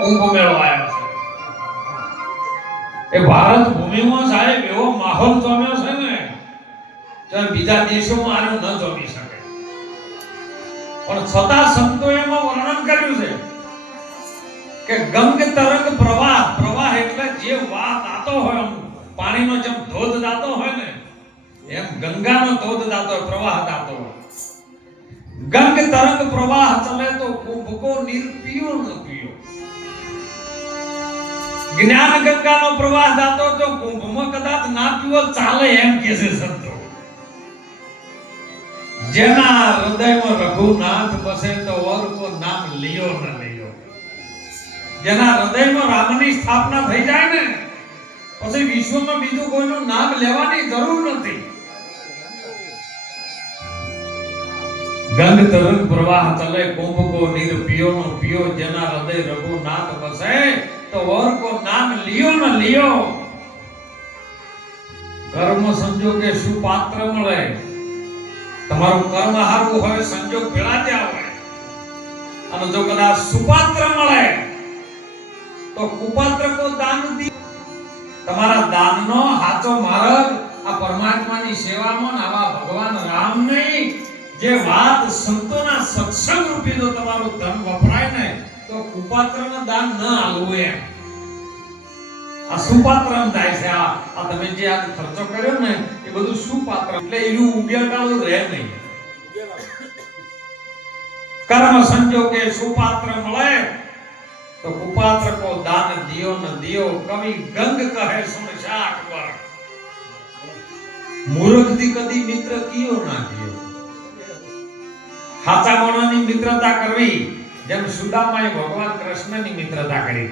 કુંભ મેળો આવ્યો છે એ ભારત ભૂમિમાં સાહેબ એવો માહોલ જમ્યો છે ને કે બીજા દેશોમાં આનું ન જમી શકે પણ છતાં સંતોએ એમાં વર્ણન કર્યું છે કે ગંગ તરંગ પ્રવાહ પ્રવાહ એટલે જે વાહ દાતો હોય પાણીનો જેમ ધોધ દાતો હોય ને એમ ગંગાનો ધોધ દાતો હોય પ્રવાહ દાતો હોય ગંગ તરંગ પ્રવાહ ચલે તો કુંભ કો નિર્પિયો ન पियो જ્ઞાન ગંગાનો પ્રવાહ દાતો તો કુંભમાં કદાચ ના પીવો ચાલે એમ કે છે સંતો જેના હૃદયમાં રઘુનાથ બસે તો ઓર કો નામ લિયો ન લિયો જેના હૃદયમાં રામની સ્થાપના થઈ જાય ને પછી વિશ્વમાં બીજું કોઈનું નામ લેવાની જરૂર નથી ગંગ તરંગ પ્રવાહ ચલે કુંભ કો નીર पियो न पियो જેના હૃદય રઘુનાથ બસે તો ઓર કો નામ લિયો ન લિયો કર્મ સંજોગે સુપાત્ર મળે તમારું કર્મ હારું હોય સંજોગ ભેળા થયા હોય અને જો કદાચ સુપાત્ર મળે તો કુપાત્ર કો દાન દી તમારા દાનનો સાચો માર્ગ આ પરમાત્માની સેવામાં આવા ભગવાન રામને જે વાત સંતોના સત્સંગ રૂપી જો તમારું ધન વપરાય ને તો કુપાત્રનું દાન ન આલવું એમ આ સુપાત્રમ થાય છે આ તમે જે આ ખર્ચો કર્યો ને એ બધું સુપાત્ર એટલે એનું ઉગ્યાટાળું રહે નહીં કર્મ સંજોગે સુપાત્ર મળે તો કુપાત્ર કો દાન દિયો ન દિયો કવિ ગંગ કહે સુન શાક પર મૂર્ખ થી કદી મિત્ર કિયો ના કિયો સાચા માણસની મિત્રતા કરવી જેમ સુદામાએ ભગવાન કૃષ્ણની મિત્રતા કરી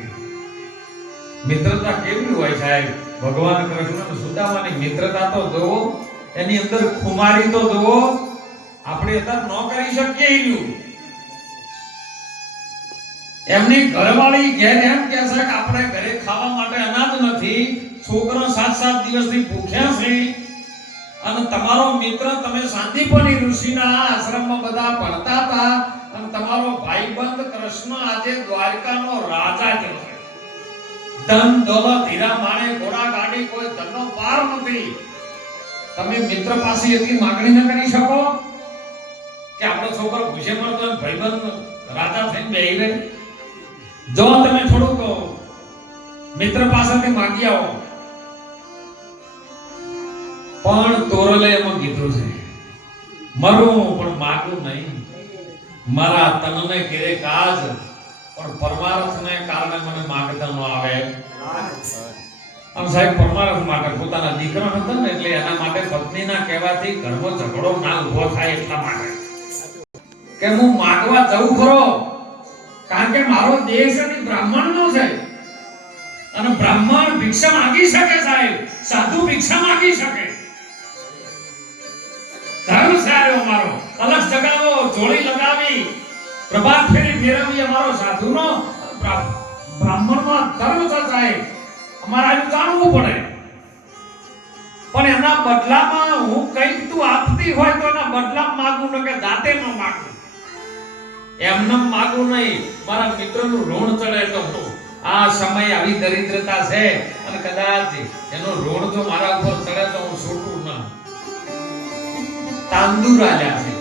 મિત્રતા કેવી હોય સાહેબ ભગવાન કૃષ્ણ અને સુદામાની મિત્રતા તો જોવો એની અંદર ખુમારી તો જોવો આપણે અત્યારે ન કરી શકીએ એવું એમની ઘરવાળી ઘેર એમ કહે છે કે આપણે ઘરે ખાવા માટે અનાજ નથી છોકરો 7-7 દિવસથી ભૂખ્યા છે અને તમારો મિત્ર તમે શાંતિપની ઋષિના આશ્રમમાં બધા ભણતા હતા અને તમારો ભાઈબંધ કૃષ્ણ આજે દ્વારકાનો રાજા છે ધન દોલત હીરા માણે ઘોડા ગાડી કોઈ ધનનો પાર નથી તમે મિત્ર પાસે એટલી માંગણી ન કરી શકો કે આપણો છોકરો ભૂસે મરતો હોય ભાઈબંધ રાજા થઈને બેહી રહે જો તમે થોડુંક મિત્ર પાસેથી માંગી આવો પણ તોરલે એમાં કીધું છે મરું પણ માગું નહીં મારા તનને ઘેરે કાજ પણ પરમાર્થને કારણે મને માગતા ન આવે આમ સાહેબ પરમાર્થ માટે પોતાના દીકરા હતા ને એટલે એના માટે પત્નીના કહેવાથી ઘરમાં ઝઘડો ના ઊભો થાય એટલા માટે કે હું માગવા જઉં ખરો કારણ કે મારો દેશ અને બ્રાહ્મણનો છે અને બ્રાહ્મણ ભિક્ષા માંગી શકે સાહેબ સાધુ ભિક્ષા માંગી શકે ધર્મ સારો મારો અલગ જગાવો જોડી લગાવી પ્રભાત ફેરી ફેરવી અમારો સાધુનો બ્રાહ્મણનો ધર્મ છે સાહેબ અમારે આ જાણવું પડે પણ એના બદલામાં હું કંઈક તું આપતી હોય તો એના બદલામાં માંગું ન કે દાતે ન માંગું એમને માંગું નહીં મારા મિત્રનું ઋણ ચડે તો આ સમય આવી દરિદ્રતા છે અને કદાચ એનો ઋણ જો મારા ઉપર ચડે તો હું છૂટું ના તાંદુર આલ્યા છે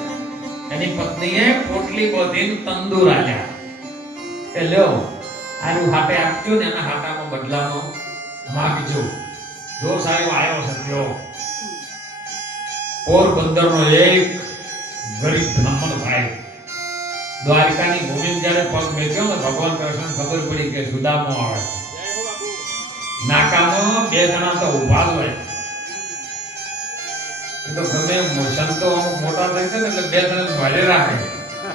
એની પત્નીએ પોટલી બોધીને તંદુર આલ્યા કે લ્યો આનું હાટે આપજો ને એના હાટામાં બદલાનો માગજો જો સાહેબ આવ્યો છે લ્યો પોરબંદરનો એક ગરીબ બ્રાહ્મણ સાહેબ દ્વારકાની ભૂમિમાં જ્યારે પગ મેક્યો ને ભગવાન કૃષ્ણ ખબર પડી કે સુદામો આવે નાકામાં 2 જણા તો ઊભા જ હોય તો ગમે સંતો અમુક મોટા થઈ છે ને એટલે 2 જણા ભલે રાખે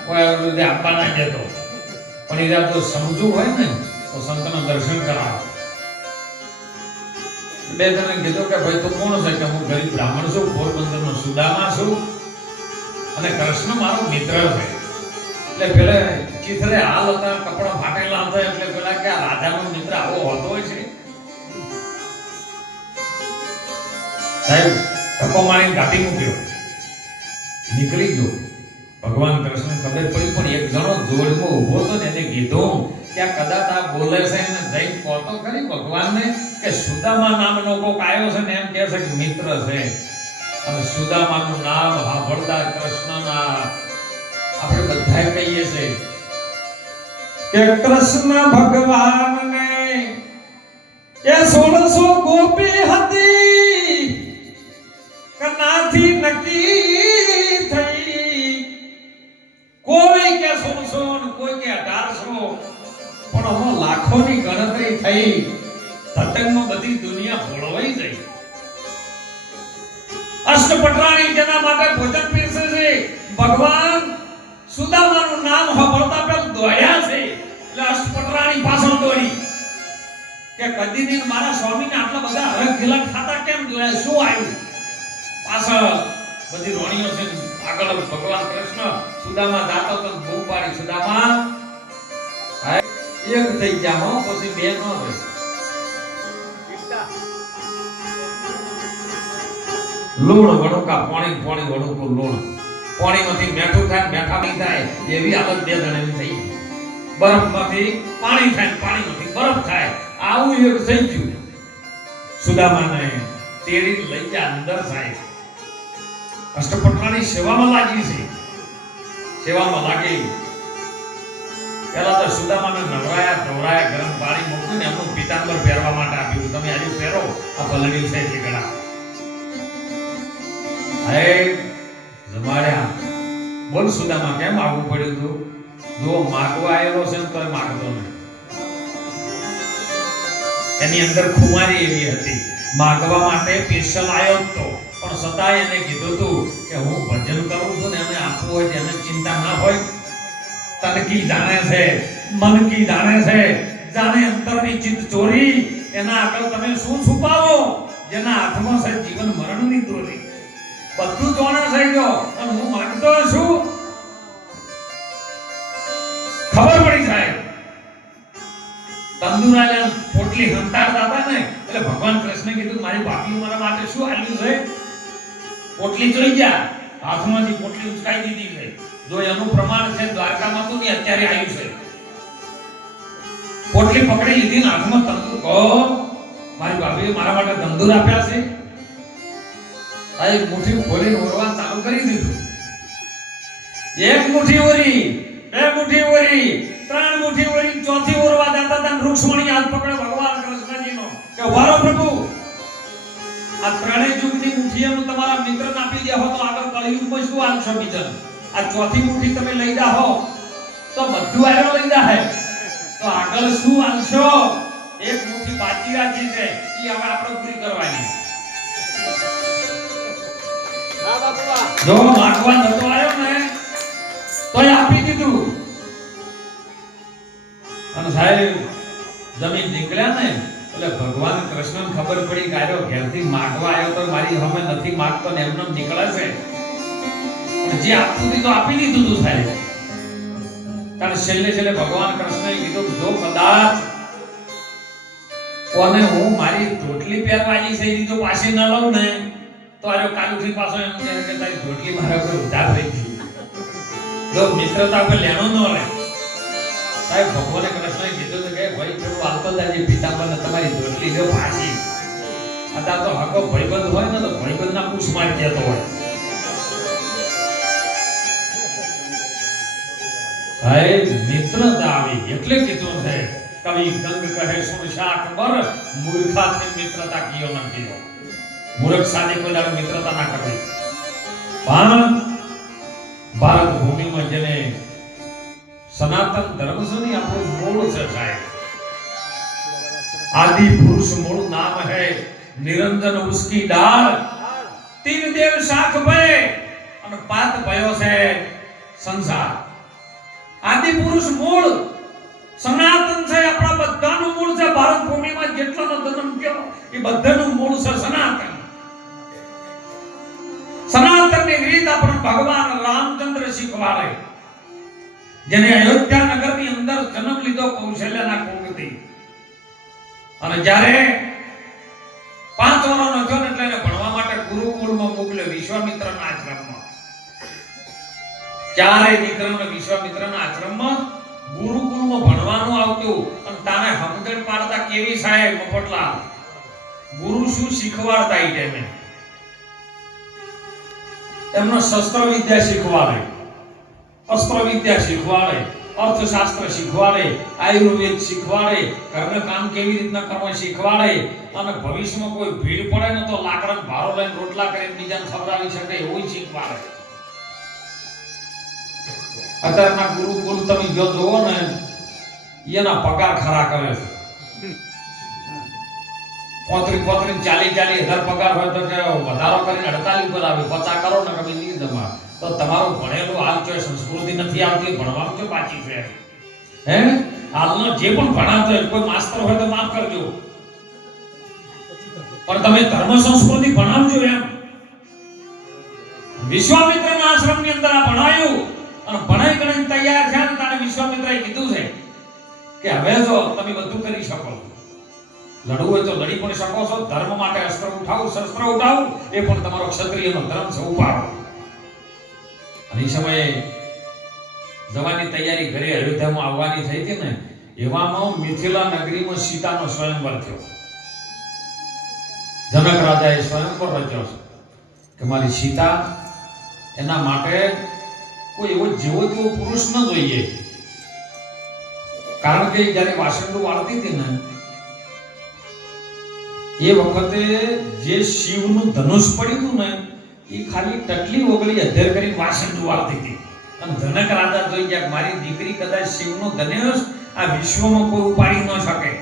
કોઈ ઓલું આપવા ના દેતો પણ એ તો સમજુ હોય ને તો સંતના દર્શન કરાવે 2 જણા કીધું કે ભાઈ તું કોણ છે કે હું ગરીબ બ્રાહ્મણ છું પોરબંદરનો સુદામા છું અને કૃષ્ણ મારો મિત્ર છે એટલે પેલા ચિત્રે હાલ હતા કપડા ફાટેલા હતા એટલે પેલા કે આ રાજાનો મિત્ર આવો હોતો હોય છે સાહેબ ધક્કો મારીને કાઢી મૂક્યો નીકળી ગયો ભગવાન કૃષ્ણ ખબર પડી પણ એક જણો જોડમાં ઊભો હતો ને એને કીધું કે કદાચ આ બોલે છે ને જઈને કહો તો ખરી ભગવાનને કે સુદામા નામનો કોક આવ્યો છે ને એમ કહે છે કે મિત્ર છે, અને સુદામાનું નામ સાંભળતા કૃષ્ણના આપણે બધા કહીએ છીએ કે કૃષ્ણ ભગવાનને એ 1600 ગોપી હતી કનાથી નક્કી થઈ, કોઈ કે 1600 કોઈ કે 1800, પણ હું લાખોની ગણતરી થઈ, તતંગમાં બધી દુનિયા ભોળવાઈ ગઈ. અષ્ટપટરાણી જેના માટે ભોજન પીરસે છે, ભગવાન સુદામાનું નામ સાંભળતા પેલા દોડ્યા છે, એટલે અષ્ટપટરાણી પાછળ દોડી કે કદી દિન મારા સ્વામીને આટલા બધા હરખ ગિલક ખાતા કેમ દોડ્યા, શું આવ્યું? પાછળ બધી રોણીઓ છે, આગળ ભગવાન કૃષ્ણ સુદામા જાતો તો બહુ પાડી, સુદામા એક થઈ ગયા હો, પછી બે ન રહે. લૂણ વણુકા પાણી વણુકું લૂણ, પાણીમાંથી મીઠું થાય, મીઠામાં થાય, એવી હાલત બે જણાની થઈ. બરફમાંથી પાણી થાય, પાણીમાંથી બરફ થાય, આવું એક થઈ ગયું. સુદામાને તેડી લઈ ગયા અંદર સાહેબ. અષ્ટપટરાણી સેવામાં લાગી છે, સેવામાં લાગી. પેલા તો સુદામાને નવરાયા ધોરાયા, ગરમ પાણી મૂક્યું ને એમનું પિતાંબર પહેરવા માટે આપ્યું, તમે આજે પહેરો, આ પલડી છે ઠીકડા. હે જમાડ્યા. બોલ સુદામા કેમ આવવું પડ્યું તું? જો માગવા આવેલો છે તો માગતો નહીં. એની અંદર ખુમારી એવી હતી, માગવા માટે સ્પેશિયલ આવ્યો તો, પણ છતાંય એને કીધું તું કે હું ભજન કરું છું ને એને આપવું હોય એને ચિંતા ના હોય. તનકી જાણે છે, મનકી જાણે છે, જાણે અંતરની ચિત્ત ચોરી, એના આગળ તમે શું છુપાવો? જેના હાથમાં છે જીવન મરણની દોરી, બધું જાણે છે જો, અને હું માંગતો છું ખબર પડી જાય. તંદુરાલા પોટલી હંતાડતા હતા ને, એટલે ભગવાન કૃષ્ણે કીધું મારી ભાભી મારા માટે શું આલ્યું છે? પોટલી જોઈ ગયા, હાથમાંથી પોટલી ઉચકાઈ દીધી છે. જો એનું પ્રમાણ છે દ્વારકામાં તો નહીં, અત્યારે આવ્યું છે. પોટલી પકડી લીધી ને હાથમાં તંદુર, કહો મારી ભાભીએ મારા માટે તંદુર આપ્યા છે. આ એક મુઠ્ઠી ખોલીને ઓરવા ચાલુ કરી દીધું. એક મુઠ્ઠી ઓરી, બે મુઠ્ઠી ઓરી, ત્રણ મુઠ્ઠી ઓરી, ચોથી ઓરવા જતા હતા. રૂક્ષ્મણી હાથ પકડે ભગવાન કૃષ્ણજીનો કે વારો પ્રભુ આ ત્રણેય યુગની મુઠ્ઠીઓનું તમારા મિત્રને આપી દે હો તો આગળ કળિયુગમાં શું આલશો બીજન? આ ચોથી મુઠ્ઠી તમે લઈ જા હો તો બધું આયો લઈ જા હે, તો આગળ શું આલશો? એક મુઠ્ઠી બાકી રાખી છે, ઈ હવે આપણે પૂરી કરવાની. જો માગવા નતો આવ્યો ને તોય આપી દીધું. અને સાહેબ જમીન નીકળ્યા ને એટલે ભગવાન કૃષ્ણને ખબર પડી કે આયો ઘેરથી માગવા આવ્યો તો મારી હમે નથી માગતો ને એમને નીકળે છે. જે આપતું તો આપી દીધું તું સાહેબ. કારણ છેલ્લે ભગવાન કૃષ્ણએ કીધું જો કદાચ કોને હું મારી ધોટલી પહેરવાની છે એ તો પાછી ન લઉં ને તો આરો કાલુથી પાછો એમ કહે કે તારી ધોટલી મારા ઉપર ઉધાર થઈ ગઈ. જો મિત્રતા પર લેણો ન રહે સાહેબ. ભગવાને કૃષ્ણએ કીધું કે ભાઈ પેલું હાલતો જાજે પિતાંબરને તમારી ધોટલી જો પાછી. અત્યારે તો હકો ભાઈબંધ હોય ને તો ભાઈબંધના પૂછ મારી દેતો હોય સાહેબ. મિત્રતા આવી એટલે કીધું છે કવિ ગંગ કહે સુન શાકબર મૂર્ખાથી મિત્રતા કીયો ન કીયો. મૂર્ખ સાથે કોઈ દાડો મિત્રતા ના કરવી. પણ ભારત ભૂમિમાં જેને સનાતન ધર્મ છે ને આપણું મૂળ છે સાહેબ. આદિ પુરુષ મૂળ નામ है निरंजन उसकी डाल तीन देव शाख भय અને પાત ભયો છે સંસાર. આદિ પુરુષ મૂળ સનાતન છે, આપણા બધાનું મૂળ છે. ભારત ભૂમિમાં જેટલાનો જન્મ થયો એ બધાનું મૂળ છે સનાતન. સનાતનની રીત આપણે ભગવાન રામચંદ્ર શીખવાડે, જેને અયોધ્યા નગરની અંદર જન્મ લીધો કૌશલ્યના કુળથી. અને જ્યારે 5 વર્ષનો થયો ને એટલે એને ભણવા માટે ગુરુકુળમાં મોકલ્યો વિશ્વામિત્રના આશ્રમમાં. ચારે દીકરાઓને વિશ્વામિત્રના આશ્રમમાં ગુરુકુળમાં ભણવાનું આવતું અને તાને સમજણ પાડતા કેવી સાહેબ મફતલાલ ગુરુ શું શીખવાડતા ઈ ટાઈમે એમનો શસ્ત્ર વિદ્યા શીખવાડે, અસ્ત્ર વિદ્યા શીખવાડે, અર્થશાસ્ત્ર શીખવાડે, આયુર્વેદ શીખવાડે, ઘરનું કામ કેવી રીતના કરવું શીખવાડે અને ભવિષ્યમાં કોઈ ભીડ પડે ને તો લાકડાનો ભારો લઈને રોટલા કરીને બીજાને ખવડાવી શકે એવું શીખવાડે. અત્યારના ગુરુકુળ તમે જો જોવો ને એના પગાર ખરા કરે છે. 35,000 પગાર હોય તો કે વધારો કરીને 48 ઉપર આવે, 50 કરો ને કમી નહીં તમાર તો તમારું ભણેલું હાલ જો સંસ્કૃતિ નથી આવતી, ભણવાનું જો બાકી છે. હે હાલનો જે પણ ભણાવતો હોય કોઈ માસ્ટર હોય તો માફ કરજો, પણ તમે ધર્મ સંસ્કૃતિ ભણાવજો. એમ વિશ્વામિત્રના આશ્રમની અંદર આ ભણાયું અને ભણાઈ કરીને તૈયાર થયા ને તારે વિશ્વામિત્રએ કીધું છે કે હવે જો તમે બધું કરી શકો, લડવું હોય તો લડી પણ શકો છો, ધર્મ માટે અસ્ત્ર ઉઠાવો, શસ્ત્ર ઉઠાવો, એ પણ તમારો ક્ષત્રિયનો ધર્મ છે, ઉપાડો. અને એ સમયે જવાની તૈયારી ઘરે અયોધ્યામાં આવવાની થઈ હતી ને એવામાં મિથિલા નગરીમાં સીતાનો સ્વયંવર થયો. જનક રાજાએ સ્વયંવર રચ્યો છે કે મારી સીતા, એના માટે કોઈ એવો જેવો તેવો પુરુષ ન જોઈએ. કારણ કે જ્યારે વાસંડુ વાળતી હતી ને એ વખતે જે શિવનું ધનુષ પડ્યું હતું ને એ ખાલી ટટલી ઓગળી અધેર કરી વાસંડુ વાળતી હતી. અને જનક રાજા જોઈ ગયા મારી દીકરી કદાચ શિવનું ધનુષ આ વિશ્વમાં કોઈ ઉપાડી ન શકે,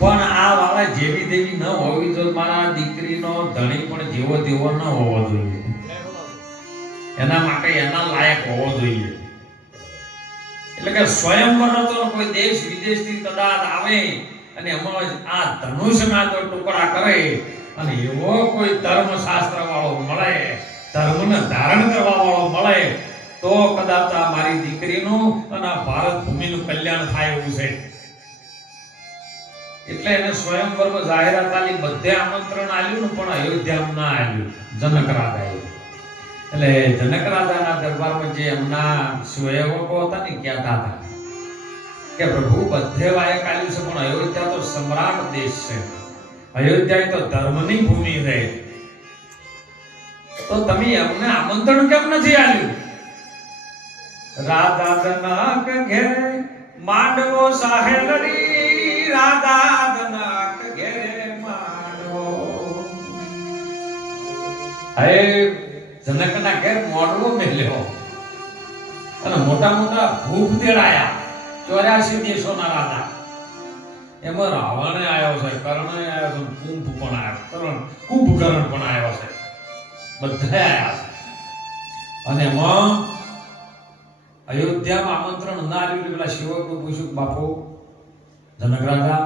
પણ આ વાળા જેવી દેવી ન હોવી જોઈએ, મારા દીકરીનો ધણી પણ જેવો તેવો ન હોવો જોઈએ, એના માટે એના લાયક હોવો જોઈએ. એટલે કે સ્વયંવર હતો, કોઈ દેશ વિદેશથી કદાચ આવે અને એમાં આ ધનુષના તો ટુકડા કરે અને એવો કોઈ ધર્મશાસ્ત્ર વાળો મળે, ધર્મને ધારણ કરવા વાળો મળે તો કદાચ આ મારી દીકરીનું અને ભારત ભૂમિનું કલ્યાણ થાય એવું છે. એટલે એને સ્વયંવરમાં જાહેરાત આલી, બધે આમંત્રણ આલ્યું ને પણ અયોધ્યામાં ના આલ્યું જનક રાજાએ. એટલે જનક રાજાના દરબારમાં જે એમના સેવકો હતા ને કહેતા હતા કે પ્રભુ બધે વાયક આલ્યું છે પણ અયોધ્યા તો સમ્રાટ દેશ છે, અયોધ્યા તો ધર્મની ભૂમિ છે, તો તમે એમને આમંત્રણ કેમ નથી આલ્યું? રાધા જનક ઘેરે માંડવો સાહેલડી, રાધા જનક ઘેરે માંડવો. હે જનકના ઘેર મોડવો મેલ્યો અને મોટા મોટા ભૂપ તેડાયા, 84 દેશોના રાજા. એમાં રાવણે આવ્યો છે, કર્ણે આવ્યો છે, કુંભકર્ણ પણ આવ્યો છે, બધા આવ્યા છે. અને એમાં અયોધ્યામાં આમંત્રણ ના આવ્યું. પેલા સેવકો પૂછ્યું બાપુ જનક રાજા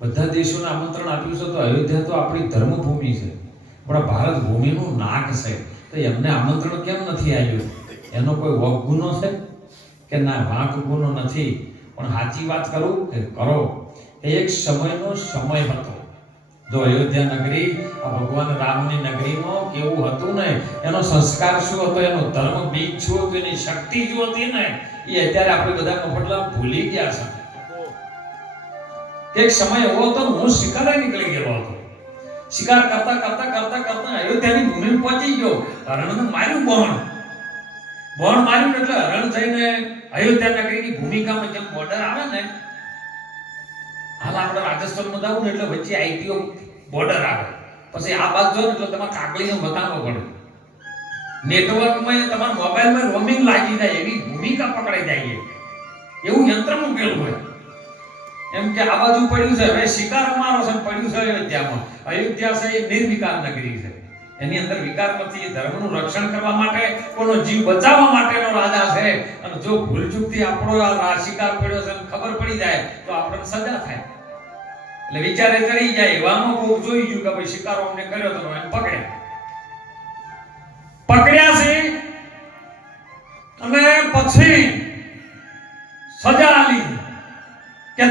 બધા દેશોને આમંત્રણ આપ્યું છે તો અયોધ્યા તો આપણી ધર્મભૂમિ છે, આપણા ભારત ભૂમિનું નાક છે, તો એમને આમંત્રણ કેમ નથી આવ્યું? એનો કોઈ વક ગુનો છે કે ના? વાંક ગુનો નથી, પણ સાચી વાત કરું કે કરો. એક સમયનો સમય હતો. જો અયોધ્યા નગરી આ ભગવાન રામની નગરીમાં કેવું હતું ને, એનો સંસ્કાર શું હતો, એનો ધર્મ બીજ શું હતું, એની શક્તિ શું હતી ને, એ અત્યારે આપણે બધા મફતલા ભૂલી ગયા છે. એક સમય એવો હતો હું શિકારે નીકળી ગયો હતો. શિકાર કરતા કરતા કરતા કરતા અયોધ્યાની ભૂમિ પહોંચી ગયો. હરણને માર્યું, બોણ માર્યું એટલે હરણ થઈને અયોધ્યા નગરીની ભૂમિકામાં જેમ બોર્ડર આવે ને, હાલ આપણે રાજસ્થાનમાં જાવ ને એટલે વચ્ચે આઈટીઓ બોર્ડર આવે, પછી આ બાજુ જો એટલે તમારે કાગળીનો બતાવવો પડે, નેટવર્કમાં તમારા મોબાઈલમાં રોમિંગ લાગી જાય એવી ભૂમિકા પકડાઈ જાય, એવું યંત્ર મૂકેલું હોય. એમ કે આ બાજુ પડ્યું છે, હવે શિકાર અમારો છે, પડ્યું છે અયોધ્યામાં. અયોધ્યા છે એ નિર્વિકાર નગરી છે, એની અંદર વિકાર નથી. ધર્મનું રક્ષણ કરવા માટે, કોનો જીવ બચાવવા માટેનો રાજા છે. અને જો ભૂલચૂકથી આપણો આ શિકાર પડ્યો છે ખબર પડી જાય તો આપણને સજા થાય. એટલે વિચારે કરી જાય એવામાં કોક જોઈ ગયું કે ભાઈ શિકારો અમને કર્યો તો એને પકડ્યા છે અને પછી સજા આલી કે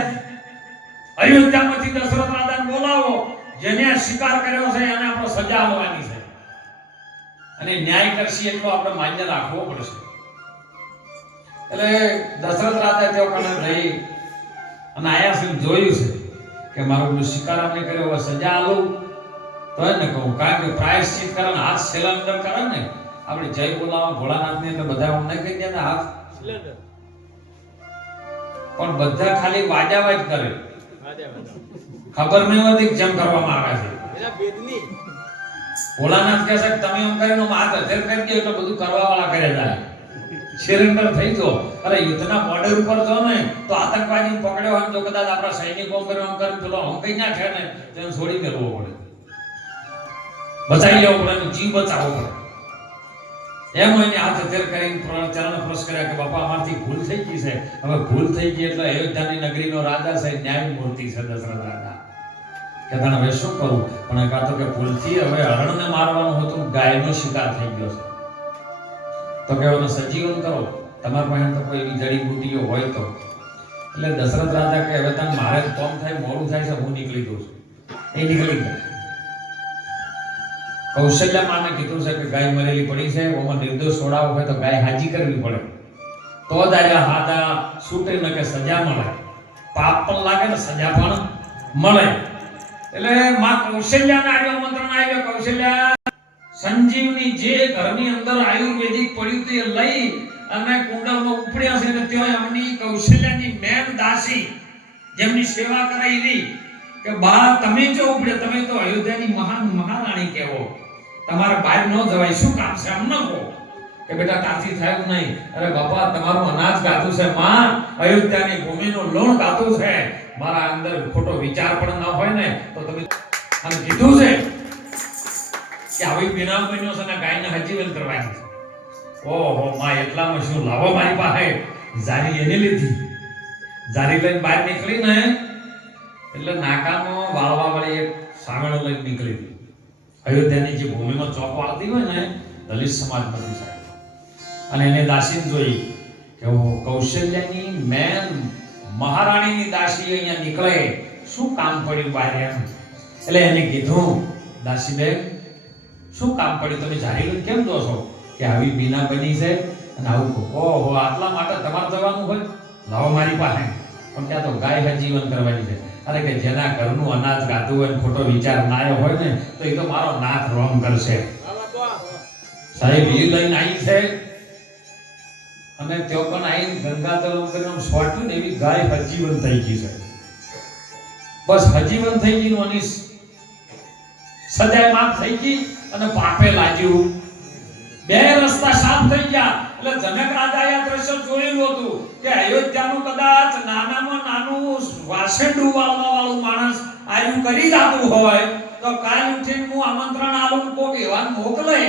અયોધ્યામાંથી દશરથ રાજાને બોલાવો, જેને શિકાર કર્યો છે એને આપણે સજા આપવાની છે અને ન્યાય કરશી એટલો આપણે માન્ય રાખવો પડશે. એટલે દશરથ રાજા તેઓ કને રહી અને આયા છે જોયું છે કે મારો પેલું શિકારામ ને કર્યો હવે સજા આલું તો એને કહું કારણ કે પ્રાયશ્ચિત કરે ને હાથ સિલેન્ડર કરે ને આપણે જય બોલાવા ભોળાનાથ ને એટલે બધા અમને કહી દે ને હાથ સિલેન્ડર પણ બધા ખાલી વાજાવા જ કરે ખબર નહીં હોતી જેમ કરવામાં આવે છે એના ભેદની ભોળાનાથ કહે છે કે તમે એમ કરીને હાથ હજાર કરી દો એટલે બધું કરવા વાળા કરે જાય સિલેન્ડર થઈ જો અરે યુદ્ધના બોર્ડર ઉપર જો ને તો આતંકવાદી પકડ્યો હોય તો કદાચ આપણા સૈનિકો કર્યો આમ કરીને પેલો હંકાઈ ના છે ને તેને છોડી મેળવો પડે બચાવી લેવો પડે જીવ બચાવવો પડે એમ એને હાથ હજાર કરીને ચરણ પ્રસ કર્યા કે બાપા અમારથી ભૂલ થઈ ગઈ છે હવે ભૂલ થઈ ગઈ એટલે અયોધ્યાની નગરીનો રાજા છે ન્યાયમૂર્તિ છે દશરથ રાજા કે તને હવે શું કરું પણ કાં તો કે ભૂલથી હવે હરણને મારવાનું હતું ગાયનો શિકાર થઈ ગયો છે તો કે એને સજીવન કરો તમારા પાસે તો કોઈ એવી જડીબુટીઓ હોય તો એટલે દશરથ રાજા કે હવે તને મારે કોમ થાય મોડું થાય છે હું નીકળી દઉં છું એ નીકળી ગયા કૌશલ્યા માને કીધું છે કે ગાય મરેલી પડી છે ઓમાં નિર્દોષ છોડાવો હોય તો ગાય હાજી કરવી પડે તો જ આ હાથા છૂટે ન કે સજા મળે પાપ પણ લાગે ને સજા પણ મળે એટલે માં કૌશલ્યાને આવ્યો મંત્રણ આવ્યો કૌશલ્યા સંજીવની જે ઘરની અંદર આયુર્વેદિક પડ્યું તે લઈ અને કુંડળમાં ઉપડ્યા છે ને ત્યાં એમની કૌશલ્યાની મેન દાસી જેમની સેવા કરાવી કે બા તમે જો ઉપડે તમે તો અયોધ્યાની મહાન મહારાણી કહેવો તમારે બહાર ન જવાય શું કામ છે એમ ન કહો કે બેટા તાથી થાય નહીં અરે બાપા તમારું અનાજ ગાતું છે માં અયોધ્યાની ભૂમિનું લોણ ગાતું છે મારા અંદર ખોટો વિચાર પણ ન હોય ને તો તમે અને કીધું છે કે આવી બિના બન્યો છે ને ગાયને હજીવન કરવાની છે ઓહો માં એટલામાં શું લાવો મારી પાસે જારી એને લીધી જારી લઈને બહાર નીકળી ને એટલે નાકામાં વાળવા વાળી એક સાંગળો લઈને નીકળી હતી અયોધ્યાની જે ભૂમિમાં ચોકો આવતી હોય ને દલિત સમાજમાંથી સાહેબ અને એને દાસી જોઈ કે કૌશલ્યાની મેન મહારાણીની દાસી અહીંયા નીકળે શું કામ પડ્યું બહાર એમ એટલે એને કીધું દાસીબેન શું કામ પડ્યું તમે જારી લઈને કેમ દો છો કે આવી બીના બની છે અને આવું ઓહો આટલા માટે તમારે જવાનું હોય લાવો મારી પાસે પણ ત્યાં તો ગાય હજીવન કરવાની છે અરે કે જેના ઘરનું અનાજ ગાતું હોય ખોટો વિચાર ના હોય ને તો એ તો મારો નાથ રોંગ કરશે સાહેબ એ લઈને આવી છે અને તેઓ પણ આવીને ગંગાજળ કરીને સ્વાટ્યું ને એવી ગાય હજીવન થઈ ગઈ છે બસ હજીવન થઈ ગઈ નું અનિશ સજાય માફ થઈ ગઈ અને પાપે લાગ્યું બે રસ્તા સાફ થઈ ગયા એટલે જનક રાજાએ આ દ્રશ્ય જોયેલું હતું કે અયોધ્યાનું કદાચ નાનામાં નાનું વાસેડું વાળું માણસ આયુ કરી જાતું હોય તો કાલ ઉઠીને હું આમંત્રણ આલું કોક એવા મોકલે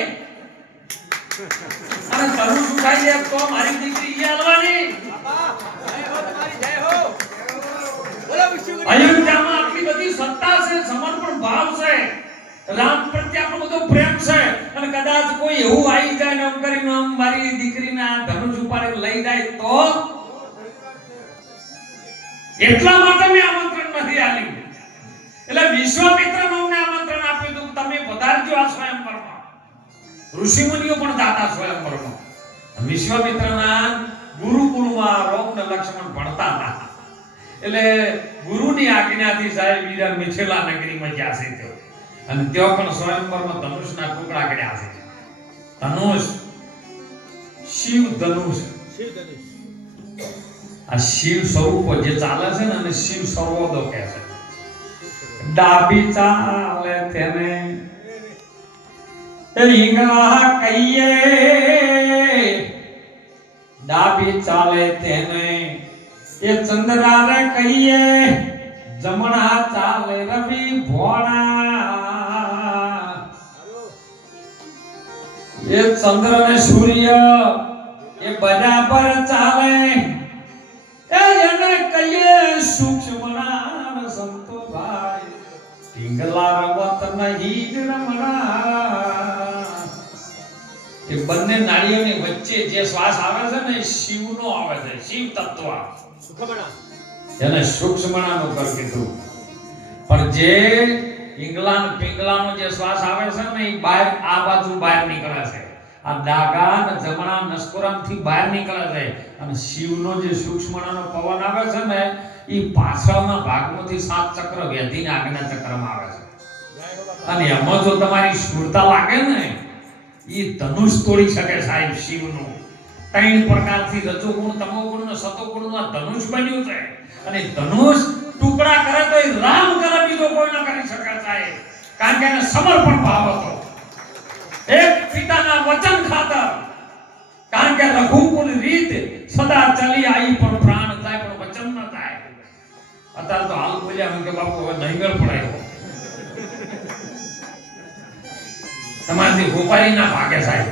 અને તરું સુકાઈ દે તો મારી દીકરી ઈ આલવાની અયોધ્યામાં આટલી બધી સત્તા છે સમર્પણ ભાવ છે રામ પ્રત્યે આપણો બધો પ્રેમ છે અને કદાચ કોઈ એવું આવી જાય ને એમ કરીને મારી દીકરીના ધનુષ ઉપાડી લઈ જાય તો એટલા માટે મેં આમંત્રણ નથી આપ્યું એટલે વિશ્વામિત્રનો અમને આમંત્રણ આપ્યું હતું તમે પધારજો આ સ્વયંવરમાં ઋષિ મુનિઓ પણ દાતા સ્વયંવરમાં વિશ્વામિત્રના ગુરુકુળમાં રોમ ને લક્ષ્મણ ભણતા હતા એટલે ગુરુની આજ્ઞાથી સાહેબ બીજા મિથિલા નગરીમાં ગયા છે તેઓ અને તેઓ પણ સ્વયંવરમાં ધનુષના ટુકડા કર્યા છે ધનુષ શિવ ધનુષ આ શિવ સ્વરૂપ જે ચાલે છે ને અને શિવ સર્વોદો કહે છે ડાબી ચાલે તેને રીંગણા કહીએ ડાબી ચાલે તેને એ ચંદ્રાને કહીએ જમણા ચાલે રવિ ભોળા એ ચંદ્ર ને સૂર્ય એ બરાબર ચાલે એને કહીએ સૂક્ષ્મના સંતો ભાઈ ઢીંગલા રમત નહીં રમણા એ બંને નાળીઓની વચ્ચે જે શ્વાસ આવે છે ને શિવનો આવે છે શિવ તત્વ સુખમણા જેને સૂક્ષ્મણાનો કર કીધું પણ જે પિંગલાનો જે શ્વાસ આવે છે ને એ બહાર આ બાજુ બહાર નીકળે છે આ ડાગા ને જમણા નસકોરામથી બહાર નીકળે છે અને શિવનો જે સૂક્ષ્મનો પવન આવે છે ને એ પાછળના ભાગમાંથી 7 ચક્ર વેધીને આગળના ચક્રમાં આવે છે અને એમાં જો તમારી સુરતા લાગે ને એ ધનુષ તોડી શકે સાહેબ શિવનું 3 પ્રકારથી રજોગુણ તમોગુણ ને સતોગુણનું ધનુષ બન્યું છે અને ધનુષ ટુકડા કરે તો એ રામ કરે બીજો કોઈ ન કરી શકે સાહેબ કારણ કે એને સમર્પણ ભાવ હતો એક પિતાના વચન ખાતર કારણ કે રઘુકુલ રીત સદા ચલી આવી પણ પ્રાણ જાય પણ વચન ન થાય અત્યારે તો હાલ બોલ્યા કે બાપુ હવે નહીં મેળ પડાયો તમારી ગોપારી ના ભાગે સાહેબ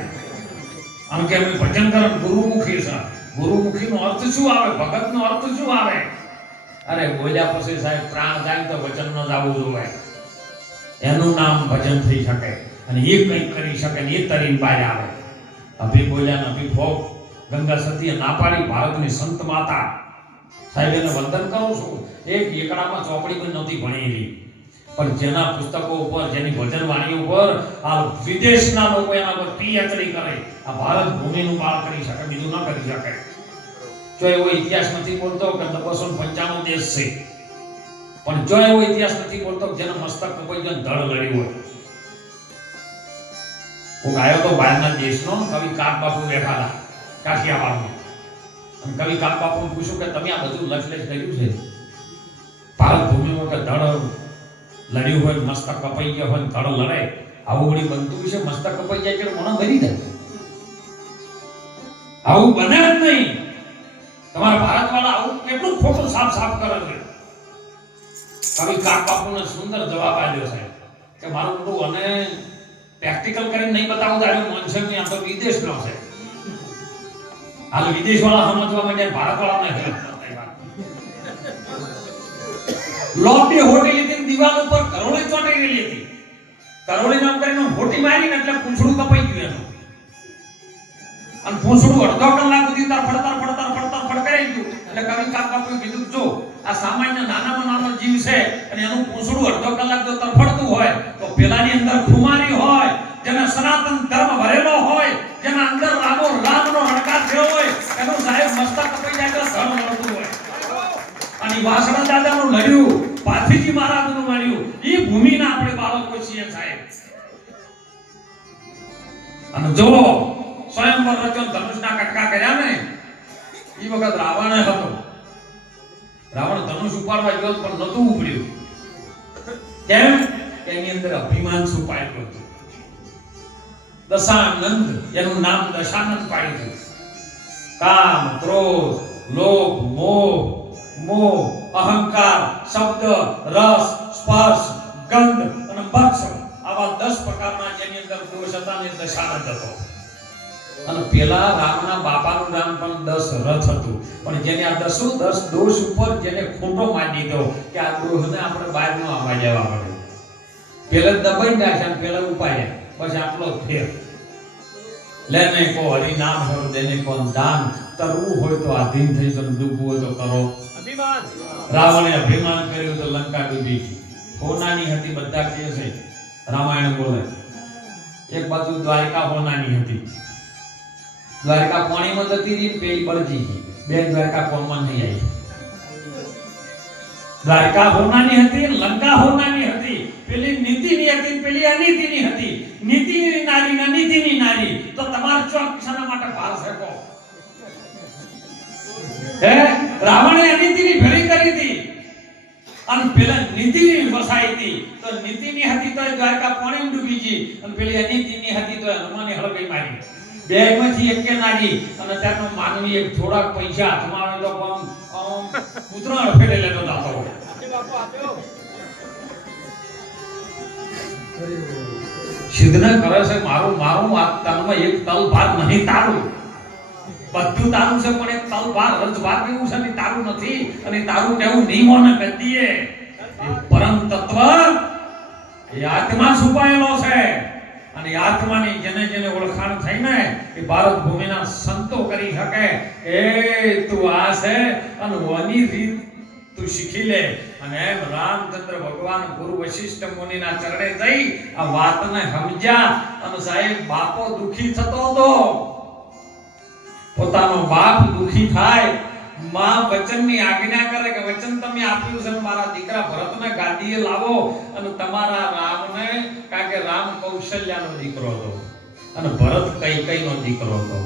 આમ કે અમે ભજન કરો ગુરુમુખી છે ગુરુમુખી નો અર્થ શું આવે ભગત નો અર્થ શું આવે અરે બોલ્યા પછી સાહેબ પ્રાણ જાય તો વચન ન જાવું જોઈએ એનું નામ ભજન થઈ શકે અને એ કંઈક કરી શકે ને એ તરીને બહાર આવે અભી બોલ્યા અભી ફોક ગંગા સતીએ ના પાડી ભારતની સંત માતા સાહેબ એને વંદન કરું છું એક એકડામાં ચોપડી પણ નહોતી ભણેલી પણ જેના પુસ્તકો ઉપર જેની ભજન વાણી ઉપર આ વિદેશના લોકો એના પર પીએચડી કરે આ ભારત ભૂમિનું બાળ કરી શકે બીજું ન કરી શકે જો એવો ઇતિહાસ નથી બોલતો કે 295 દેશ છે પણ જો એવો ઇતિહાસ નથી બોલતો જેના મસ્તક કપાઈ જાય ધડ લડ્યું હોય હું આવ્યો તો બહારના દેશનો કવિ કાક બાપુ બેઠા હતા કાઠિયાવાડમાં અને કવિ કાક બાપુને પૂછ્યું કે તમે આ બધું લખલેખ કર્યું છે ભારત ભૂમિમાં કે ધડ લડ્યું હોય મસ્તક કપાઈ ગયા હોય ધડ લડે આવું વળી બનતું છે મસ્તક કપાઈ જાય એટલે મને મરી જાય આવું બને જ નહીં તમારા ભારતવાળા આવું કેટલું ખોટું સાફ સાફ કરે છે કવિ કાક બાપુને સુંદર જવાબ આપ્યો છે કે મારું બધું અને પ્રેક્ટિકલ કરીને નહીં બતાવું તો આનું મોન્સન ની આ તો વિદેશનો છે હાલ વિદેશવાળા સમજવા માટે ભારતવાળાને હેલ્પ કરતા લોબી હોટી લીધી દીવાલ ઉપર કરોળી ચોંટી ગયેલી હતી કરોળી નામ કરીને હોટી મારીને એટલે પૂંછડું કપાઈ ગયું એનું અને પૂંછડું અડધો કલાક સુધી ફડકરાઈ ગયું એટલે કવિ કાક બાપુએ કીધું જો આ સામાન્ય નાનામાં નાનો જીવ છે અને એનું પૂંછડું અડધો કલાક જો તરફડતું હોય તો પેલાની અંદર ખુમારી હોય જેને સનાતન ધર્મ ભરેલો હોય જેના અંદર રામનો હડકાર થયો હોય એનું સાહેબ મસ્તક કપાઈ જાય તો ધર્મ મળતું હોય અને વાસણા દાદાનું લડ્યું પાથીજી મહારાજનું લડ્યું એ ભૂમિના આપણે બાળકો છીએ સાહેબ અને જો સ્વયંવર રચન ધનુષના કટકા કર્યા ને એ વખત રાવણ હતો રાવણ ધનુષ ઉપાડવા ગયો પણ નતું ઉપડ્યું કેમ એની અંદર અભિમાન છુપાયેલું હતું દશાનંદ એનું નામ દશાનંદ પાડ્યું કામ ક્રોધ લોભ મોહ અહંકાર શબ્દ રસ સ્પર્શ ગંધ અને સ્પર્શ આવા 10 પ્રકારના જેની અંદર દોષ હતા ને દશાનંદ હતો અને પેલા રામના બાપાનું નામ પણ દશરથ હતું પણ જેને આ 10 દોષ ઉપર જેને ખોટો માની દીધો કે આ દોષને આપણે બહાર ન આવવા દેવા પડે પેલા દબાઈ નાખ્યા પેલા ઉપાડ્યા પછી આપણો ફેર લેને કો હરિ નામ હર દેને કો દાન તરવું હોય તો આધીન થઈ તો ડૂબવું હોય તો કરો અભિમાન રાવણે અભિમાન કર્યું તો લંકા ડૂબી ગઈ હોનાની હતી બધા કહે છે રામાયણ બોલે એક બાજુ દ્વારકા હોનાની હતી દ્વારકા પાણીમાં જતી રહી પેલી બળજી ગઈ બે દ્વારકા કોમમાં નહીં આવી દ્વારકા હોનાની હતી લંકા હોનાની હતી પેલી નીતિની હતી પેલી અનીતિની હતી નીતિની નારી ને નીતિની નારી તો તમાર ચોક શાના માટે ભાર શેકો હે રાવણે અનીતિની ભેળી કરી હતી અને પેલા નીતિની વસાઈ હતી તો નીતિની હતી તો દ્વારકા પાણીમાં ડૂબી ગઈ અને પેલી અનીતિની હતી તો હનુમાને હળગઈ મારી બેમાંથી એકે નાગી અને ત્યારનો માનવી એક થોડાક પૈસા હાથમાં આવે તો ઉતરણ ફેડે લેતો જાતો હોય સિદ્ધને કરે છે મારું આ તનમાં એક તલ ભાર નહીં તારું બધું તારું છે પણ એક તલ ભાર રજભાર કેવું છે ને તારું નથી અને તારું કેવું નિયમોને ગદ્દીએ એ પરમ તત્વ એ આત્મા છુપાયેલો છે અને આત્માની જેને ઓળખાણ થઈને એ ભારત ભૂમિના સંતો કરી શકે એ તું આ છે અને ઓની રીત તું શીખી લે. અને એમ રામચંદ્ર ભગવાન ગુરુ વશિષ્ઠ મુનિના ચરણે જઈ આ વાતને સમજ્યા. અને સાહેબ બાપો દુખી થતો હતો, પોતાનો બાપ દુખી થાય, માં વચનની આજ્ઞા કરે કે વચન તમે આપ્યું છે મારા દીકરા ભરતને ગાદીએ લાવો અને તમારા રામને, કારણ કે રામ કૌશલ્યાનો દીકરો હતો અને ભરત કૈકેયીનો દીકરો હતો,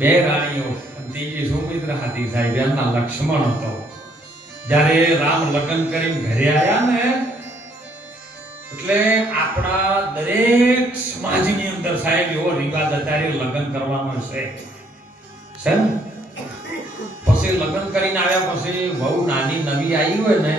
બે રાણીઓ. ત્રીજી સુમિત્રા હતી સાહેબ, એમના લક્ષ્મણ હતો. જ્યારે રામ લગ્ન કરીને ઘરે આવ્યા ને, એટલે આપણા દરેક સમાજની અંદર સાહેબ એવો રિવાજ અત્યારે લગ્ન કરવાનો છે. પછી લગ્ન કરીને આવ્યા પછી બહુ નાની નવી આવી હોય ને